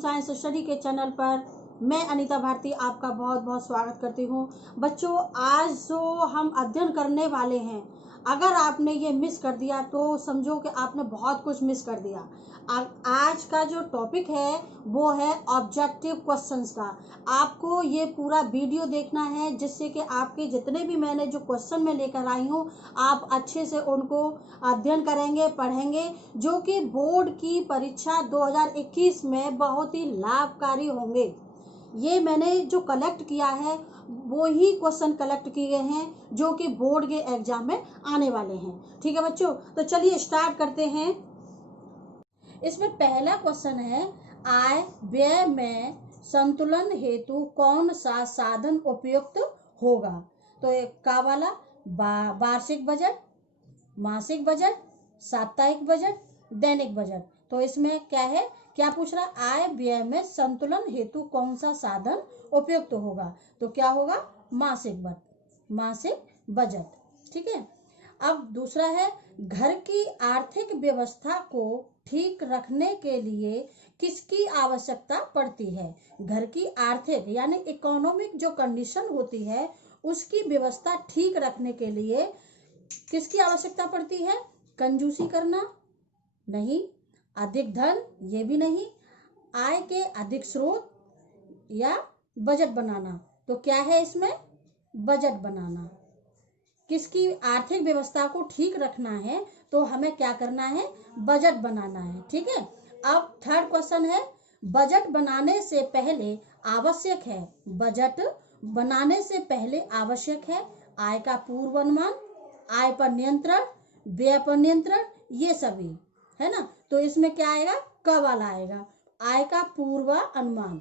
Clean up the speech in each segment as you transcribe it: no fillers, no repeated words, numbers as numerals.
Science study के channel पर मैं अनीता भारती आपका बहुत बहुत स्वागत करती हूँ। बच्चों, आज जो हम अध्ययन करने वाले हैं, अगर आपने ये मिस कर दिया तो समझो कि आपने बहुत कुछ मिस कर दिया। आज का जो टॉपिक है वो है ऑब्जेक्टिव क्वेश्चंस का। आपको ये पूरा वीडियो देखना है जिससे कि आपके जितने भी मैंने जो क्वेश्चन में लेकर आई हूँ आप अच्छे से उनको अध्ययन करेंगे, पढ़ेंगे, जो कि बोर्ड की परीक्षा 2021 में बहुत ही लाभकारी होंगे। ये मैंने जो कलेक्ट किया है वो ही क्वेश्चन कलेक्ट किए गए हैं जो कि बोर्ड के एग्जाम में आने वाले हैं। ठीक है बच्चों, तो चलिए स्टार्ट करते हैं। इसमें पहला क्वेश्चन है, आय व्यय में संतुलन हेतु कौन सा साधन उपयुक्त होगा। तो का वाला वार्षिक बजट, मासिक बजट, साप्ताहिक बजट, दैनिक बजट। तो इसमें क्या है, क्या पूछ रहा है, आय व्यय में संतुलन हेतु कौन सा साधन उपयुक्त होगा। तो क्या होगा, मासिक बजट। ठीक है। अब दूसरा है, घर की आर्थिक व्यवस्था को ठीक रखने के लिए किसकी आवश्यकता पड़ती है। घर की आर्थिक यानी इकोनॉमिक जो कंडीशन होती है उसकी व्यवस्था ठीक रखने के लिए किसकी आवश्यकता पड़ती है। कंजूसी करना नहीं, अधिक धन ये भी नहीं, आय के अधिक स्रोत या बजट बनाना। तो क्या है इसमें, बजट बनाना। किसकी आर्थिक व्यवस्था को ठीक रखना है तो हमें क्या करना है, बजट बनाना है। ठीक है। अब थर्ड क्वेश्चन है, बजट बनाने से पहले आवश्यक है, बजट बनाने से पहले आवश्यक है आय का पूर्व अनुमान, आय पर नियंत्रण, व्यय पर नियंत्रण, ये सभी है ना। तो इसमें क्या आएगा, क वाला आएगा, आय का पूर्व अनुमान।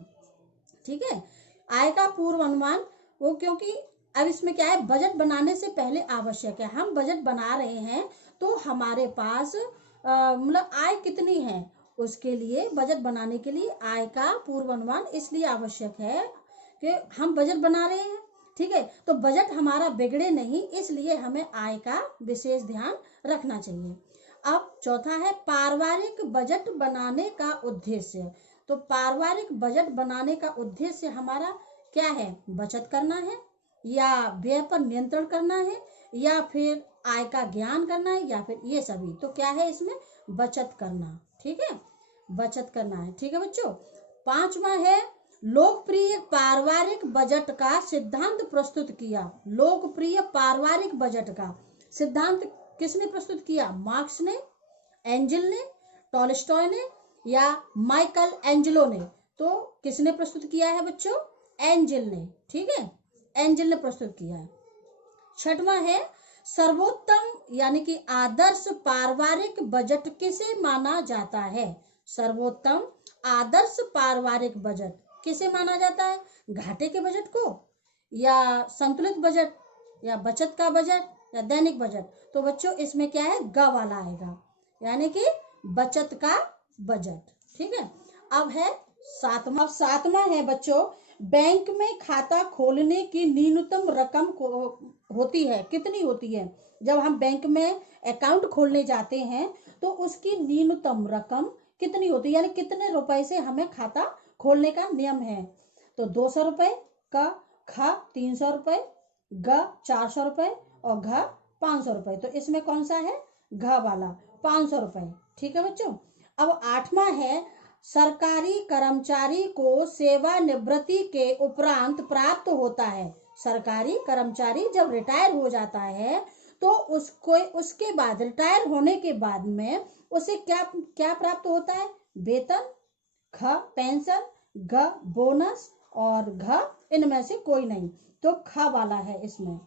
ठीक है, आय का पूर्व अनुमान वो, क्योंकि अब इसमें क्या है, बजट बनाने से पहले आवश्यक है। हम बजट बना रहे हैं तो हमारे पास मतलब आय कितनी है, उसके लिए बजट बनाने के लिए आय का पूर्व अनुमान इसलिए आवश्यक है कि हम बजट बना रहे हैं। ठीक है, तो बजट हमारा बिगड़े नहीं, इसलिए हमें आय का विशेष ध्यान रखना चाहिए। अब चौथा है, पारिवारिक बजट बनाने का उद्देश्य। तो पारिवारिक बजट बनाने का उद्देश्य हमारा क्या है, बचत करना है या व्यय पर नियंत्रण करना है या फिर आय का ज्ञान करना है या फिर ये सभी। तो क्या है इसमें, बचत करना। ठीक है, बचत करना है। ठीक है बच्चों। पांचवा है, लोकप्रिय पारिवारिक बजट का सिद्धांत प्रस्तुत किया। लोकप्रिय पारिवारिक बजट का सिद्धांत किसने प्रस्तुत किया, मार्क्स ने, एंजल ने, टॉलस्टॉय ने या माइकल एंजेलो ने। तो किसने प्रस्तुत किया है बच्चों, एंजल ने। ठीक है, एंजल ने प्रस्तुत किया है। छठवां है, सर्वोत्तम यानी कि आदर्श पारिवारिक बजट किसे माना जाता है। सर्वोत्तम आदर्श पारिवारिक बजट किसे माना जाता है, घाटे के बजट को या संतुलित बजट या बचत का बजट या दैनिक बजट। तो बच्चों इसमें क्या है, ग वाला आएगा, यानी कि बचत का बजट। ठीक है। अब है सातवां है बच्चों, बैंक में खाता खोलने की न्यूनतम रकम होती है, कितनी होती है। जब हम बैंक में अकाउंट खोलने जाते हैं तो उसकी न्यूनतम रकम कितनी होती है, यानी कितने रुपए से हमें खाता खोलने का नियम है। तो 200 रुपए का, ख 300 रुपए, ग 400 रुपए और घ 500 रुपए। तो इसमें कौन सा है, घ वाला, 500 रुपए। ठीक है बच्चों। अब आठवां है, सरकारी कर्मचारी को सेवानिवृत्ति के उपरांत प्राप्त होता है। सरकारी कर्मचारी जब रिटायर हो जाता है तो उसको उसके बाद रिटायर होने के बाद में उसे क्या क्या प्राप्त होता है, वेतन, ख पेंशन, ग बोनस और घ इनमें से कोई नहीं। तो ख वाला है इसमें,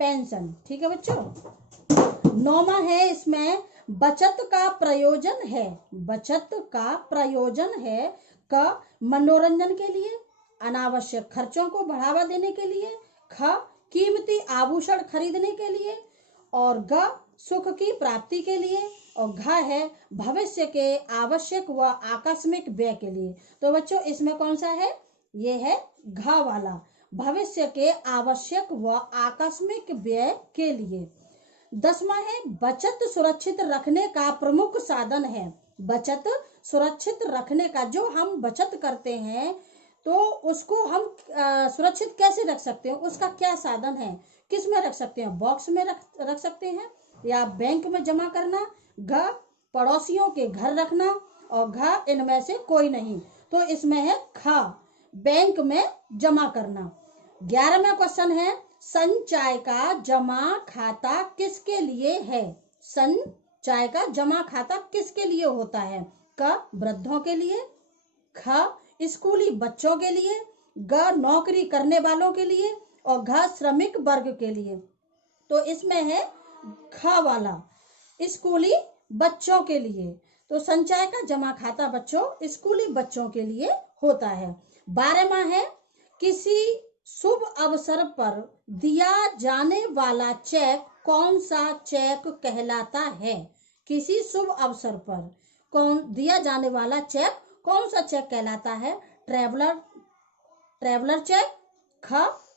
पेंशन। ठीक है बच्चों। नौवां है इसमें, बचत का प्रयोजन है। बचत का प्रयोजन है, क मनोरंजन के लिए, अनावश्यक खर्चों को बढ़ावा देने के लिए, ख कीमती आभूषण खरीदने के लिए और ग सुख की प्राप्ति के लिए और घ है भविष्य के आवश्यक व आकस्मिक व्यय के लिए। तो बच्चों इसमें कौन सा है, ये है घ वाला, भविष्य के आवश्यक व आकस्मिक व्यय के लिए। 10वां है, बचत सुरक्षित रखने का प्रमुख साधन है। बचत सुरक्षित रखने का, जो हम बचत करते हैं तो उसको हम सुरक्षित कैसे रख सकते हैं, उसका क्या साधन है, किस में रख सकते हैं, बॉक्स में रख सकते हैं या बैंक में जमा करना, घ पड़ोसियों के घर रखना, और घ इनमें से कोई नहीं। तो इसमें है ख बैंक में जमा करना। 11वां क्वेश्चन है संचय का जमा खाता किसके लिए है? संचय का जमा खाता किसके लिए होता है? क वृद्धों के लिए, ख स्कूली बच्चों के लिए, ग नौकरी करने वालों के लिए, और घ श्रमिक वर्ग के लिए। तो इसमें है ख वाला, स्कूली बच्चों के लिए। तो संचय का जमा खाता बच्चों स्कूली बच्चों के लिए होता है। 12वां है किसी शुभ अवसर पर दिया जाने वाला चेक कौन सा चेक कहलाता है? किसी शुभ अवसर पर कौन दिया जाने वाला चेक कौन सा चेक कहलाता है? ट्रैवलर चेक, ख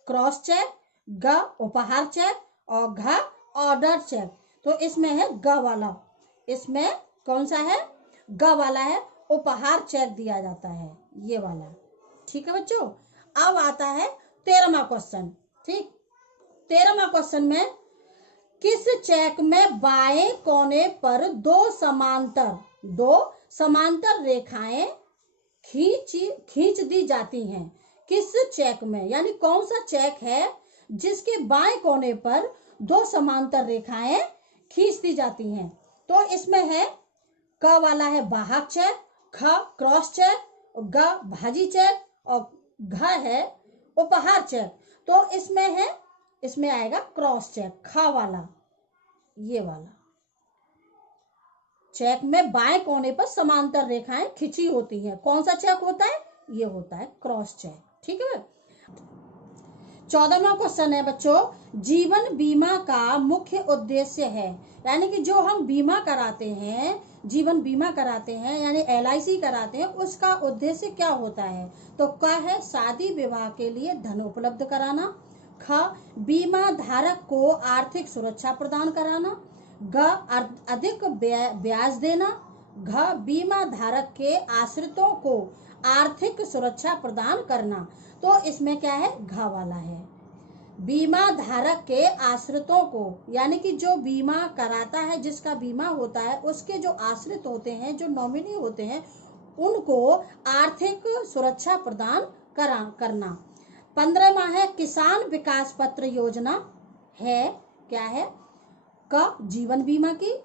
क्रॉस चेक, ग उपहार चेक, और घ ऑर्डर चेक। तो इसमें है ग वाला, इसमें कौन सा है? ग वाला है, उपहार चेक दिया जाता है, ये वाला। ठीक है बच्चों। अब आता है 13वां क्वेश्चन। ठीक, 13वां क्वेश्चन में किस चेक में बाएं कोने पर दो समांतर रेखाएं खींच दी जाती हैं? किस चेक में, यानी कौन सा चेक है जिसके बाएं कोने पर दो समांतर रेखाएं खींच दी जाती हैं? तो इसमें है क वाला है वाहक चेक, ख क्रॉस चेक, ग भाजी चेक, और घ है उपहार चेक। तो इसमें आएगा क्रॉस चेक, ख वाला, ये वाला। चेक में बाएं कोने पर समांतर रेखाएं खिंची होती हैं, कौन सा चेक होता है? ये होता है क्रॉस चेक। ठीक है। 14वां क्वेश्चन है बच्चों, जीवन बीमा का मुख्य उद्देश्य है, यानी कि जो हम बीमा कराते हैं, जीवन बीमा कराते हैं यानी LIC कराते हैं, उसका उद्देश्य क्या होता है? तो क है शादी विवाह के लिए धन उपलब्ध कराना, ख बीमा धारक को आर्थिक सुरक्षा प्रदान कराना, ग अधिक ब्याज देना, घ बीमा धारक के आश्रितों को आर्थिक सुरक्षा प्रदान करना। तो इसमें क्या है? घ वाला है, बीमा धारक के आश्रितों को, यानी कि जो बीमा कराता है, जिसका बीमा होता है, उसके जो आश्रित होते हैं, जो नॉमिनी होते हैं, उनको आर्थिक सुरक्षा प्रदान करना। 15वां है किसान विकास पत्र योजना है, क्या है? क जीवन बीमा की,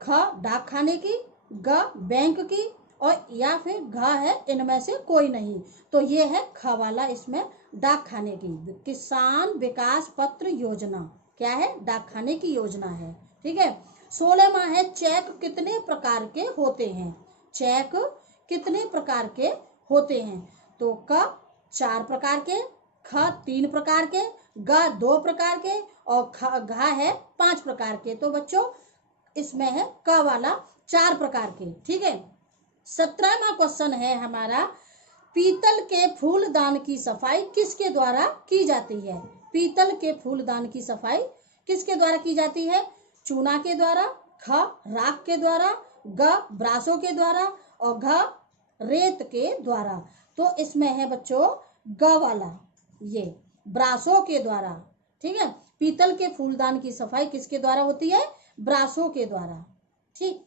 ख डाक खाने की, ग बैंक की, और या फिर घ है इनमें से कोई नहीं। तो ये है ख वाला, इसमें डाक खाने की, किसान विकास पत्र योजना क्या है? डाक खाने की योजना है। ठीक है। 16वां है चेक कितने प्रकार के होते हैं? चेक कितने प्रकार के होते हैं? तो क 4 प्रकार के, ख 3 प्रकार के, ग 2 प्रकार के, और घ है 5 प्रकार के। तो बच्चों इसमें है क वाला 4 प्रकार के। ठीक है। 17वां क्वेश्चन है हमारा, पीतल के फूलदान की सफाई किसके द्वारा की जाती है? पीतल के फूलदान की सफाई किसके द्वारा की जाती है? चूना के द्वारा, ख राख के द्वारा, ग ब्रासों के द्वारा, और घ रेत के द्वारा। तो इसमें है बच्चों ग वाला, ये ब्रासों के द्वारा। ठीक है। पीतल के फूलदान की सफाई किसके द्वारा होती है? ब्रासों के द्वारा। ठीक।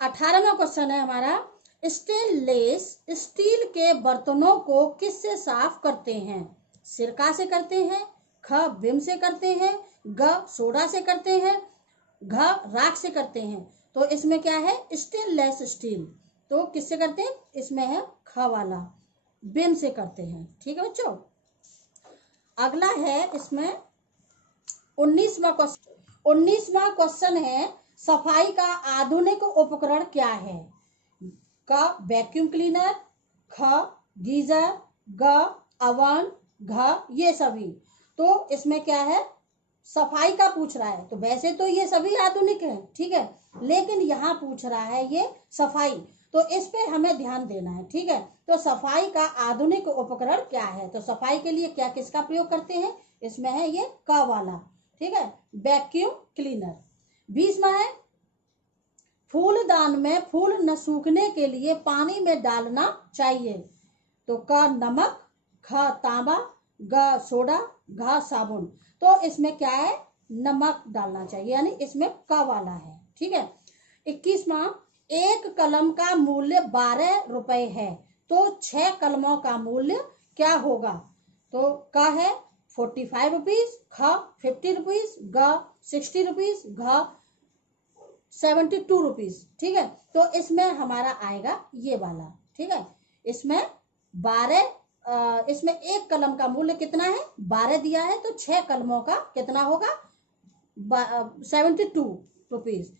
18वां क्वेश्चन है हमारा, स्टेनलेस स्टील के बर्तनों को किससे साफ करते हैं? सिरका से करते हैं, ख विम से करते हैं, ग सोडा से करते हैं, घ राख से करते हैं। तो इसमें क्या है? Stainless steel. तो किससे करते हैं? इसमें है ख वाला, विम से करते हैं। ठीक है बच्चों। अगला है इसमें 19वां क्वेश्चन है, सफाई का आधुनिक उपकरण क्या है? क वैक्यूम क्लीनर, ख गीजर, ग अवन, घ ये सभी। तो इसमें क्या है? सफाई का पूछ रहा है, तो वैसे तो ये सभी आधुनिक हैं, ठीक है, लेकिन यहाँ पूछ रहा है ये सफाई, तो इस पे हमें ध्यान देना है। ठीक है। तो सफाई का आधुनिक उपकरण क्या है? तो सफाई के लिए क्या किसका प्रयोग करते हैं? इसमें है ये क वाला। ठीक है, वैक्यूम क्लीनर। 20वां है फूलदान में फूल न सूखने के लिए पानी में डालना चाहिए। तो क नमक, ख तांबा, ग सोडा, घ साबुन। तो इसमें क्या है, नमक डालना चाहिए, यानी इसमें क वाला है। ठीक है। 21वां, एक कलम का मूल्य 12 रुपए है, तो 6 कलमों का मूल्य क्या होगा? तो क है 45 रुपीज, ख 50 रुपीज, ग 60 रुपीज, घ 72 रुपीज। ठीक है। तो इसमें हमारा आएगा ये वाला। ठीक है। इसमें 12, इसमें एक कलम का मूल्य कितना है, 12 दिया है, तो 6 कलमों का कितना होगा, 72 रुपीज।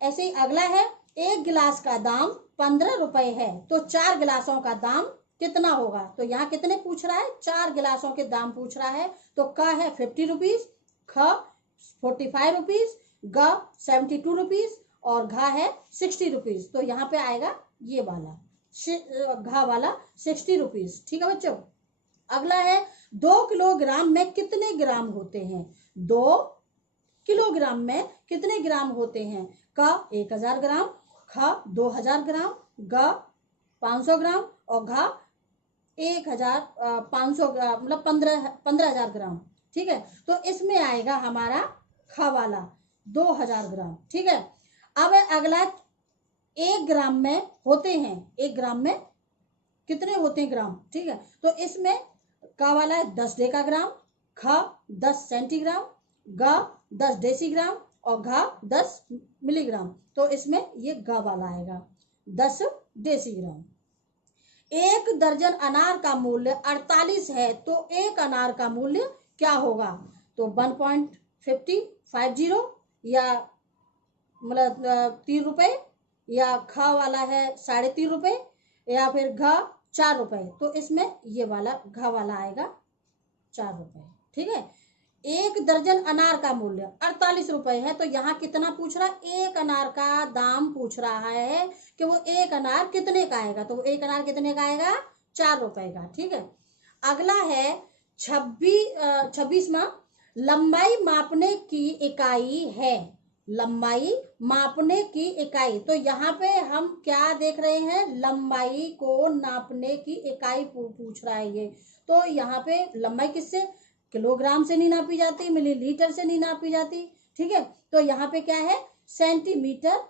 ऐसे ही अगला है, एक गिलास का दाम 15 रुपए है, तो 4 गिलासों का दाम कितना होगा? तो यहाँ कितने पूछ रहा है, 4 गिलासों के दाम पूछ रहा है। तो क है 50 रुपीज, ख 45 रुपीज, ग 72 रुपीज और घ है 60 रुपीज। तो यहाँ पे आएगा ये वाला घ वाला 60 रुपीज। ठीक है बच्चों। अगला है, 2 किलोग्राम में कितने ग्राम होते हैं? 2 किलोग्राम में कितने ग्राम होते हैं? क 1000 ग्राम, ख 2000 ग्राम, ग 500 ग्राम और घ 1500 ग्राम, मतलब 15,000 ग्राम। ठीक है। तो इसमें आएगा हमारा ख वाला 2000 ग्राम। ठीक है। अब अगला, 1 ग्राम में होते हैं, 1 ग्राम में कितने होते हैं ग्राम? ठीक है। तो इसमें का वाला है 10 डेकाग्राम, ख 10 सेंटीग्राम, ग 10 डेसीग्राम और घ 10 मिलीग्राम। तो इसमें ये ग वाला आएगा 10 डेसीग्राम। 1 दर्जन अनार का मूल्य 48 है, तो 1 अनार का मूल्य क्या होगा? तो 1.50 या मतलब 3 रुपए, या ख वाला है 3.5 रुपए, या फिर घ 4 रुपए। तो इसमें ये वाला घ वाला आएगा 4 रुपए। ठीक है। 1 दर्जन अनार का मूल्य 48 रुपए है, तो यहाँ कितना पूछ रहा है? 1 अनार का दाम पूछ रहा है कि वो 1 अनार कितने का आएगा। तो वो 1 अनार कितने का आएगा? 4 रुपए का। ठीक है। अगला है 26वां, लंबाई मापने की इकाई है। लंबाई मापने की इकाई, तो यहाँ पे हम क्या देख रहे हैं? लंबाई को नापने की इकाई पूछ रहा है ये। तो यहाँ पे लंबाई किससे, किलोग्राम से नहीं नापी जाती, मिलीलीटर से नहीं नापी जाती। ठीक है। तो यहाँ पे क्या है, सेंटीमीटर,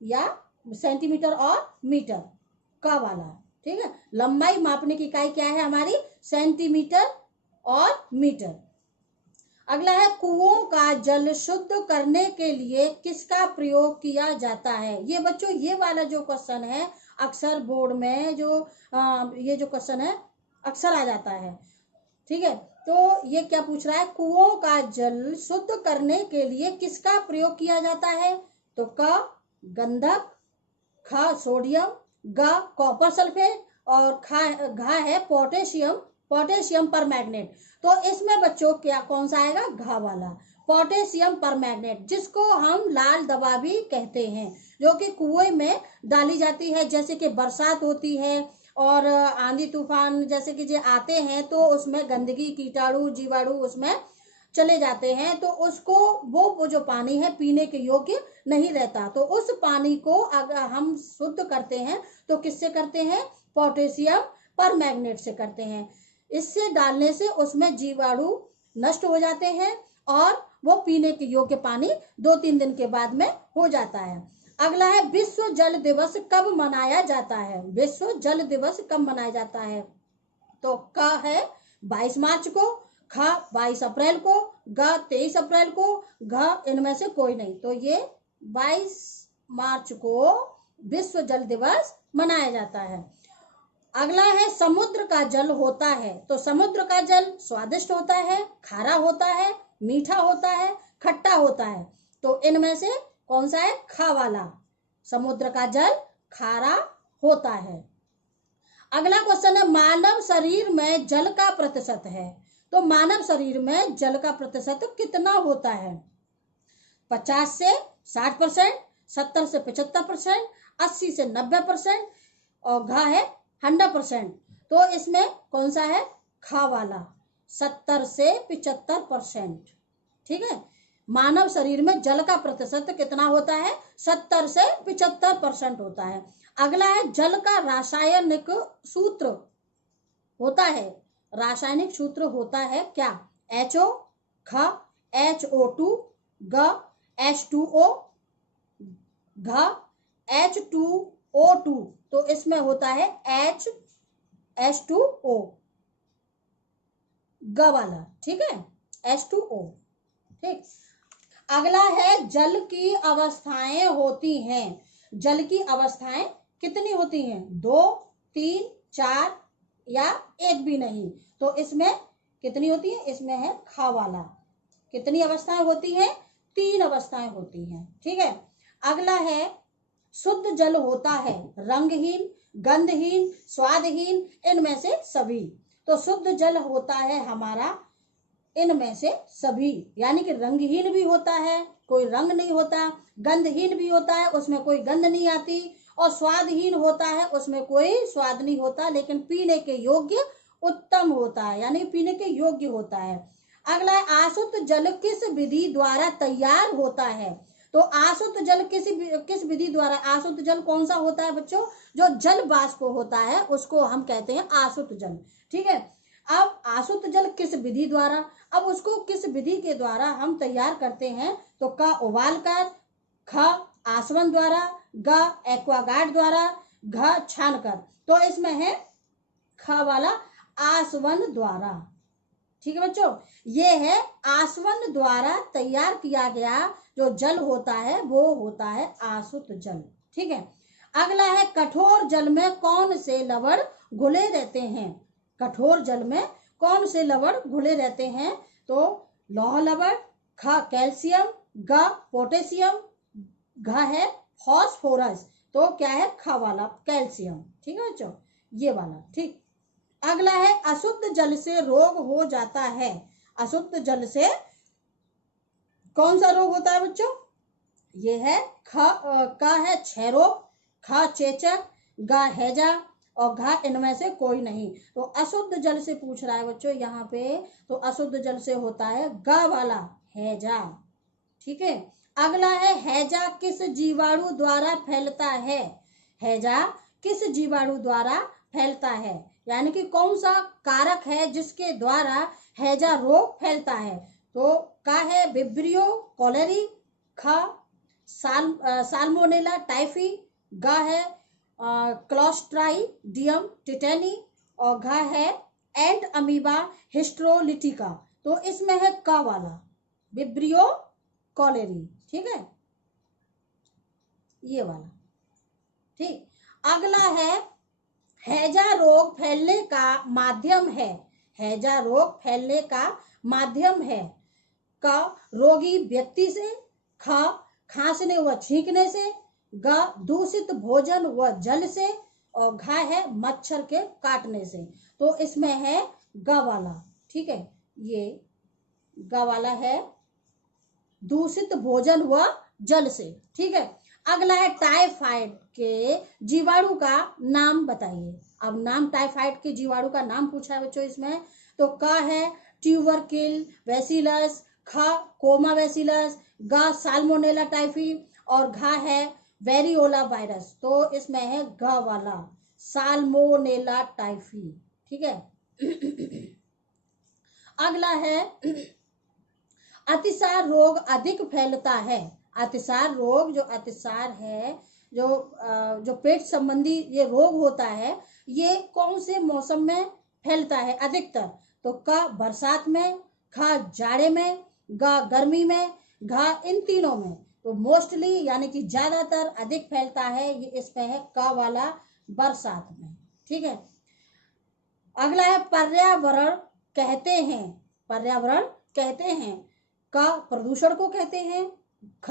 या सेंटीमीटर और मीटर का वाला। ठीक है। लंबाई मापने की इकाई क्या है हमारी? सेंटीमीटर और मीटर। अगला है, कुओं का जल शुद्ध करने के लिए किसका प्रयोग किया जाता है? ये बच्चों, ये वाला जो क्वेश्चन है अक्सर बोर्ड में जो ये जो क्वेश्चन है अक्सर आ जाता है। ठीक है। तो ये क्या पूछ रहा है? कुओं का जल शुद्ध करने के लिए किसका प्रयोग किया जाता है? तो क गंधक, ख सोडियम, ग कॉपर सल्फेट और घ है पोटेशियम परमैंगनेट। तो इसमें बच्चों क्या कौन सा आएगा? घ वाला पोटेशियम परमैंगनेट, जिसको हम लाल दवा भी कहते हैं, जो कि कुएं में डाली जाती है। जैसे कि बरसात होती है और आंधी तूफान जैसे कि जो आते हैं, तो उसमें गंदगी, कीटाणु, जीवाणु उसमें चले जाते हैं, तो उसको वो जो पानी है पीने के योग्य नहीं रहता। तो उस पानी को अगर हम शुद्ध करते हैं तो किससे करते हैं? पोटेशियम परमैंगनेट से करते हैं। इससे डालने से उसमें जीवाणु नष्ट हो जाते हैं और वो पीने के योग्य पानी 2-3 दिन के बाद में हो जाता है। अगला है, विश्व जल दिवस कब मनाया जाता है? विश्व जल दिवस कब मनाया जाता है? तो क है 22 मार्च को, ख 22 अप्रैल को, ग 23 अप्रैल को, घ इनमें से कोई नहीं। तो ये 22 मार्च को विश्व जल दिवस मनाया जाता है। अगला है, समुद्र का जल होता है, तो समुद्र का जल स्वादिष्ट होता है, खारा होता है, मीठा होता है, खट्टा होता है। तो इनमें से कौन सा है? ख वाला, समुद्र का जल खारा होता है। अगला क्वेश्चन है, मानव शरीर में जल का प्रतिशत है। तो मानव शरीर में जल का प्रतिशत कितना होता है? 50 से 60%, 70 से 75%, 80 से 90% और घ है 100%। तो इसमें कौन सा है? ख वाला 70 से 75%। ठीक है। मानव शरीर में जल का प्रतिशत कितना होता है? 70 से 75% होता है। अगला है जल का रासायनिक सूत्र होता है, रासायनिक सूत्र होता है क्या? HO, ख HO2, ग H2O, घ H2O2। तो इसमें होता है H2O, ग वाला, ठीक है, H2O, ठीक। अगला है जल की अवस्थाएं होती हैं। जल की अवस्थाएं कितनी होती हैं? 2, 3, 4 या एक भी नहीं। तो इसमें कितनी होती है? इसमें है ख वाला। कितनी अवस्थाएं होती हैं? 3 अवस्थाएं होती हैं, ठीक है। अगला है शुद्ध जल होता है रंगहीन, गंधहीन, स्वादहीन, इनमें से सभी। तो शुद्ध जल होता है हमारा इनमें से सभी, यानी कि रंगहीन भी होता है, कोई रंग नहीं होता, गंधहीन भी होता है, उसमें कोई गंध नहीं आती, और स्वादहीन होता है, उसमें कोई स्वाद नहीं होता, लेकिन पीने के योग्य उत्तम होता है, यानी पीने के योग्य होता है। अगला है आशुद्ध जल किस विधि द्वारा तैयार होता है? तो आशुद्ध जल किस विधि द्वारा? आशुद्ध जल कौन सा होता है बच्चों? जो जल वाष्प होता है उसको हम कहते हैं आशुद्ध जल, ठीक है। अब आशुद्ध जल किस विधि द्वारा, अब उसको किस विधि के द्वारा हम तैयार करते हैं? तो क उबाल कर, ख आसवन द्वारा, ग एक्वागार्ड द्वारा, घ छान कर। तो इसमें है ख वाला आसवन द्वारा, ठीक है बच्चों। ये है आसवन द्वारा तैयार किया गया जो जल होता है वो होता है आशुद्ध जल, ठीक है। अगला है कठोर जल में कौन से लवण घुले रहते हैं? कठोर जल में कौन से लवण घुले रहते हैं? तो लौह लवण, ख कैल्शियम, ग पोटेशियम, घ है फॉस्फोरस। तो क्या है? ख वाला कैल्शियम, ठीक है बच्चों, ये वाला, ठीक। अगला है अशुद्ध जल से रोग हो जाता है। अशुद्ध जल से कौन सा रोग होता है बच्चों? ये है का है क्षय रोग, ख चेचक, ग हैजा, और घ इनमें से कोई नहीं। तो अशुद्ध जल से पूछ रहा है बच्चों यहाँ पे, तो अशुद्ध जल से होता है ग वाला हैजा, ठीक है। अगला है हैजा किस जीवाणु द्वारा फैलता है? हैजा किस जीवाणु द्वारा फैलता है, यानी कि कौन सा कारक है जिसके द्वारा हैजा रोग फैलता है? तो का है विब्रियो कॉलेरी, ख साल्मोनेला टाइफी, ग है क्लोस्ट्राइडियम टिटेनी, और घ है एंट अमीबा हिस्ट्रोलिटिका। तो इसमें है क वाला विब्रियो कॉलेरी, ठीक है, ये वाला, ठीक। अगला है हैजा रोग फैलने का माध्यम है। हैजा रोग फैलने का माध्यम है क रोगी व्यक्ति से, ख खांसने व छींकने से, ग दूषित भोजन व जल से, और घ है मच्छर के काटने से। तो इसमें है ग वाला, ठीक है, ये ग वाला है दूषित भोजन व जल से, ठीक है। अगला है टाइफाइड के जीवाणु का नाम बताइए। अब नाम टाइफाइड के जीवाणु का नाम पूछा है बच्चों इसमें। तो क है ट्यूबरकिल बैसिलस, ख कोमा बैसिलस, ग साल्मोनेला टाइफी, और घ है वेरियोला वायरस। तो इसमें है घ वाला साल्मोनेला टाइफी, ठीक है। अगला है अतिसार रोग अधिक फैलता है। अतिसार रोग, जो अतिसार है, जो पेट संबंधी ये रोग होता है, ये कौन से मौसम में फैलता है अधिकतर? तो क बरसात में, ख जाड़े में, ग गर्मी में, घ इन तीनों में। तो मोस्टली यानी कि ज्यादातर अधिक फैलता है ये इसमें है क वाला बरसात में, ठीक है। अगला है पर्यावरण कहते हैं। पर्यावरण कहते हैं, क प्रदूषण को कहते हैं, ख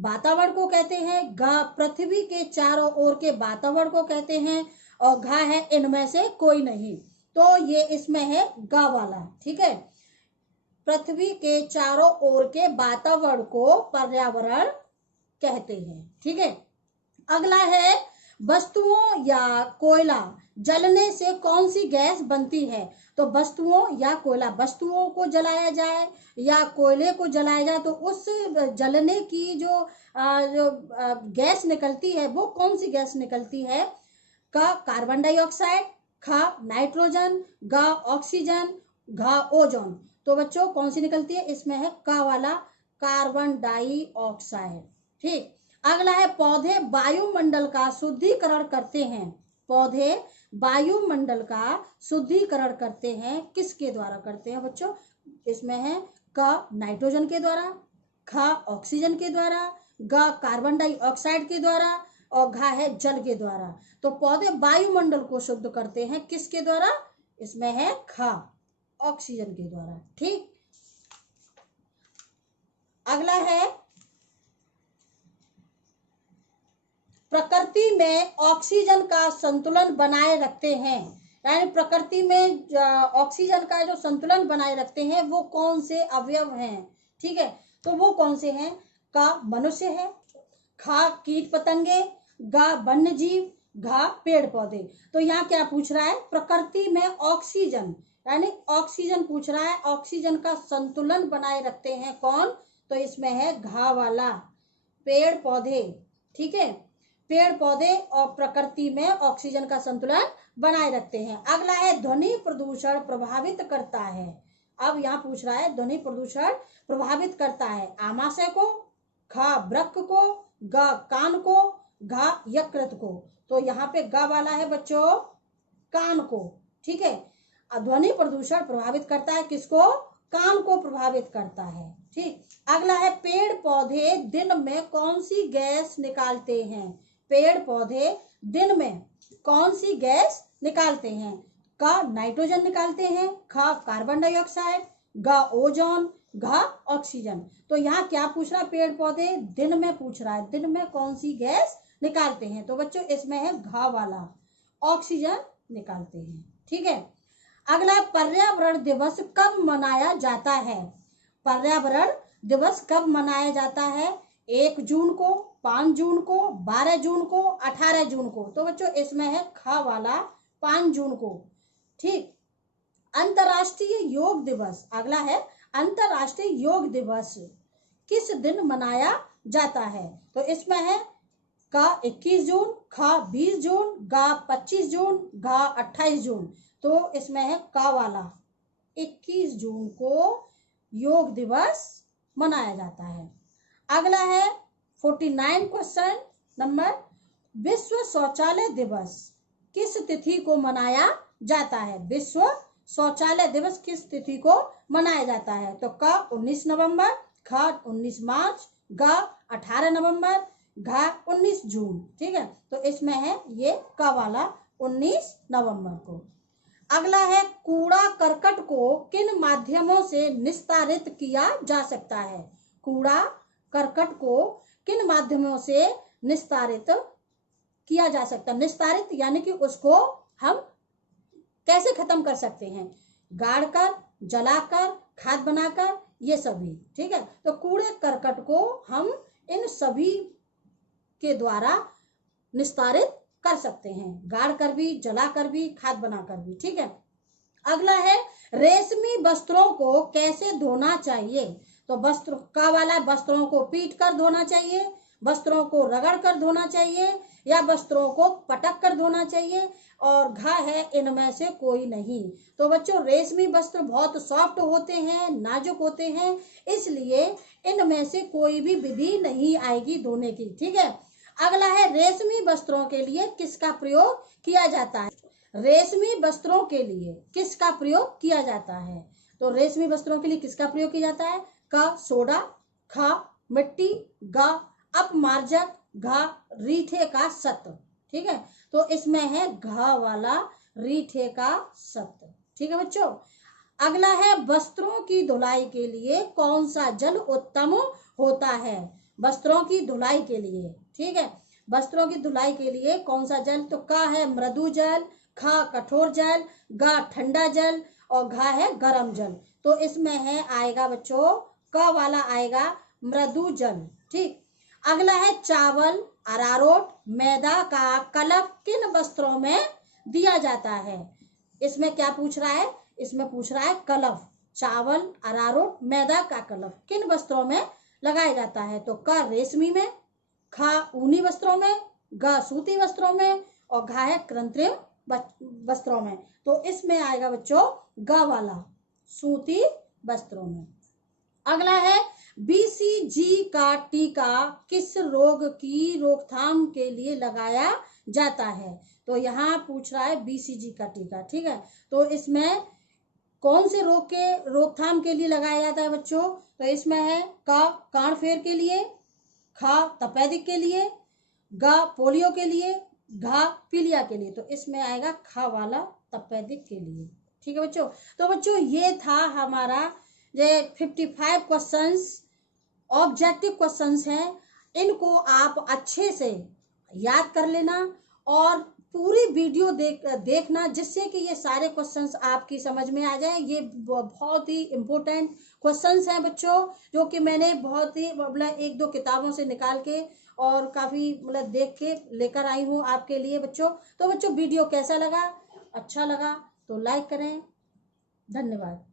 वातावरण को कहते हैं, ग पृथ्वी के चारों ओर के वातावरण को कहते हैं, और घ है इनमें से कोई नहीं। तो ये इसमें है ग वाला, ठीक है। पृथ्वी के चारों ओर के वातावरण को पर्यावरण कहते हैं, ठीक है। अगला है वस्तुओं या कोयला जलने से कौन सी गैस बनती है? तो वस्तुओं या कोयला, वस्तुओं को जलाया जाए या कोयले को जलाया जाए तो उस जलने की जो गैस निकलती है वो कौन सी गैस निकलती है? का कार्बन डाइऑक्साइड, खा नाइट्रोजन, गा ऑक्सीजन, घा ओजोन। तो बच्चों कौन सी निकलती है? इसमें है का वाला, कार्बन डाइऑक्साइड। ठीक। अगला है पौधे वायुमंडल का शुद्धिकरण करते हैं। पौधे वायुमंडल का शुद्धिकरण करते हैं, किसके द्वारा करते हैं बच्चों? इसमें है क नाइट्रोजन के द्वारा, ख ऑक्सीजन के द्वारा, ग कार्बन डाइऑक्साइड के द्वारा और घा है जल के द्वारा। तो पौधे वायुमंडल को शुद्ध करते हैं किसके द्वारा? इसमें है ख ऑक्सीजन के द्वारा। ठीक। अगला है प्रकृति में ऑक्सीजन का संतुलन बनाए रखते हैं, यानी प्रकृति में ऑक्सीजन का जो संतुलन बनाए रखते हैं वो कौन से अवयव हैं? ठीक है, तो वो कौन से हैं? का मनुष्य है, खा कीट पतंगे, गा वन्य जीव, घा पेड़ पौधे। तो यहाँ क्या पूछ रहा है? प्रकृति में ऑक्सीजन, यानी ऑक्सीजन पूछ रहा है, ऑक्सीजन का संतुलन बनाए रखते हैं कौन? तो इसमें है घा वाला, पेड़ पौधे। ठीक है, पेड़ पौधे और प्रकृति में ऑक्सीजन का संतुलन बनाए रखते हैं। अगला है ध्वनि प्रदूषण प्रभावित करता है। अब यहाँ पूछ रहा है ध्वनि प्रदूषण प्रभावित करता है आमाशय को, खा वृक्क को, ग कान को, घा यकृत को। तो यहाँ पे ग वाला है बच्चों कान को। ठीक है, ध्वनि प्रदूषण प्रभावित करता है किसको? कान को प्रभावित करता है। ठीक। अगला है पेड़ पौधे दिन में कौन सी गैस निकालते हैं? पेड़ पौधे दिन में कौन सी गैस निकालते हैं? का नाइट्रोजन निकालते हैं, खा कार्बन डाइऑक्साइड, गा ओजोन, घा ऑक्सीजन। तो यहाँ क्या पूछ रहा है? पेड़ पौधे दिन में पूछ रहा है, दिन में कौन सी गैस निकालते हैं? तो बच्चों इसमें है घा वाला, ऑक्सीजन निकालते हैं। ठीक है। अगला पर्यावरण दिवस कब मनाया जाता है? पर्यावरण दिवस कब मनाया जाता है? 1 जून को, 5 जून को, 12 जून को, 18 जून को। तो बच्चों इसमें है खा वाला 5 जून को। ठीक। अंतर्राष्ट्रीय योग दिवस, अगला है अंतर्राष्ट्रीय योग दिवस किस दिन मनाया जाता है? तो इसमें है का 21 जून, खा 20 जून, गा 25 जून, घा 28 जून। तो इसमें है का वाला 21 जून को योग दिवस मनाया जाता है। अगला है 49 क्वेश्चन नंबर, विश्व शौचालय दिवस किस तिथि को मनाया जाता है? विश्व शौचालय दिवस किस तिथि को मनाया जाता है? तो का 19 नवंबर, खा 19 मार्च, गा 18 नवंबर, घा 19 जून। ठीक है, तो इसमें है ये का वाला 19 नवंबर को। अगला है कूड़ा करकट को किन माध्यमों से निस्तारित किया जा सकता है? कूड़ा करकट को किन माध्यमों से निस्तारित किया जा सकता है? निस्तारित यानी कि उसको हम कैसे खत्म कर सकते हैं? गाड़कर, जलाकर, खाद बनाकर, ये सभी। ठीक है, तो कूड़े करकट को हम इन सभी के द्वारा निस्तारित कर सकते हैं, गाड़ कर भी, जला कर भी, खाद बनाकर भी। ठीक है। अगला है रेशमी वस्त्रों को कैसे धोना चाहिए? तो वस्त्र का वाला वस्त्रों को पीट कर धोना चाहिए, वस्त्रों को रगड़ कर धोना चाहिए या वस्त्रों को पटक कर धोना चाहिए, और घा है इनमें से कोई नहीं। तो बच्चों रेशमी वस्त्र बहुत सॉफ्ट होते हैं, नाजुक होते हैं, इसलिए इनमें से कोई भी विधि नहीं आएगी धोने की। ठीक है। अगला है रेशमी वस्त्रों के लिए किसका प्रयोग किया जाता है? रेशमी वस्त्रों के लिए किसका प्रयोग किया जाता है? तो रेशमी वस्त्रों के लिए किसका प्रयोग किया जाता है? का सोडा, खा मिट्टी, गा अपमार्जक, घा रीठे का सत्व। ठीक है, तो इसमें है घा वाला रीठे का सत्व। ठीक है बच्चों। अगला है वस्त्रों की धुलाई के लिए कौन सा जल उत्तम होता है? वस्त्रों की धुलाई के लिए। ठीक है, वस्त्रों की धुलाई के लिए कौन सा जल? तो का है मृदु जल, खा कठोर जल, गा ठंडा जल और घा है गर्म जल। तो इसमें है आएगा बच्चों का वाला आएगा मृदु जल। ठीक। अगला है चावल, अरारोट, मैदा का कलफ किन वस्त्रों में दिया जाता है। इसमें क्या पूछ रहा है, इसमें पूछ रहा है कलफ, चावल, अरारोट, मैदा का कलफ किन वस्त्रों में लगाया जाता है। तो क रेशमी में, ख ऊनी वस्त्रों में, ग सूती वस्त्रों में और घ है कृत्रिम वस्त्रों में। तो इसमें आएगा बच्चों ग वाला, सूती वस्त्रों में। अगला है बीसीजी का टीका किस रोग की रोकथाम के लिए लगाया जाता है। तो यहाँ पूछ रहा है बीसीजी का टीका, ठीक है। तो इसमें कौन से रोग के रोकथाम के लिए लगाया जाता है बच्चों। तो इसमें है क कांड़फेर के लिए, ख तपेदिक के लिए, ग पोलियो के लिए, घ पीलिया के लिए। तो इसमें आएगा ख वाला, तपेदिक के लिए, ठीक है बच्चों। तो बच्चों ये था हमारा ये 55 क्वेश्चंस, ऑब्जेक्टिव क्वेश्चंस हैं। इनको आप अच्छे से याद कर लेना और पूरी वीडियो देखना, जिससे कि ये सारे क्वेश्चंस आपकी समझ में आ जाए। ये बहुत ही इम्पोर्टेंट क्वेश्चंस हैं बच्चों, जो कि मैंने बहुत ही मतलब 1-2 किताबों से निकाल के और काफ़ी मतलब देख के लेकर आई हूँ आपके लिए बच्चों। तो बच्चों वीडियो कैसा लगा, अच्छा लगा तो लाइक करें। धन्यवाद।